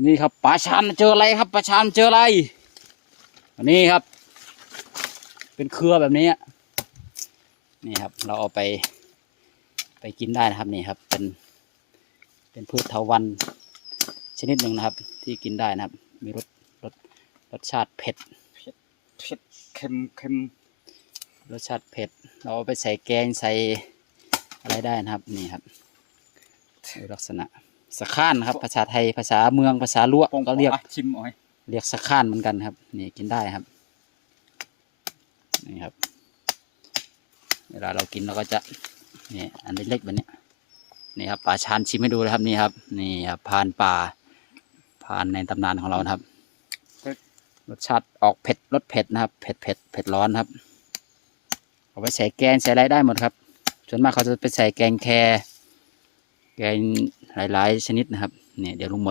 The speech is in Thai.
นี่ครับปลาชานเจออะไรครับปลาชานเจออะไรอันนี้ครับ เป็นเครือแบบนี้อะนี่ครับ เราเอาไป ไปกินได้นะครับนี่ครับ เป็นเป็นพืชเถาวันชนิดหนึ่งนะครับ ที่กินได้นะครับ มีรสรสรสชาติเผ็ดเผ็ดเค็มเค็มรสชาติเผ็ด เราเอาไปใส่แกงใส่อะไรได้นะครับนี่ครับดูลักษณะ สะข้านนะครับ ภาษาไทยภาษาเมืองภาษาลวกปองก็เรียกอะชิมเอ่อยเรียกสะข้านเหมือนกันครับ นี่กินได้ครับนี่ครับ เวลาเรากินเราก็จะนี่อันเล็กๆแบบนี้นี่ครับปลาชานชิมให้ดูนะครับนี่ครับนี่ครับพานป่าพานในตำนานของเรานะครับรสชาติออกเผ็ดรสเผ็ดนะครับเผ็ดเผ็ดเผ็ดร้อนครับ เอาไปใส่แกงใส่อะไรได้หมดครับ ส่วนมากเขาจะไปใส่แกงแครแกง หลาย ๆ ชนิดนะครับเนี่ยเดี๋ยวลุงหมด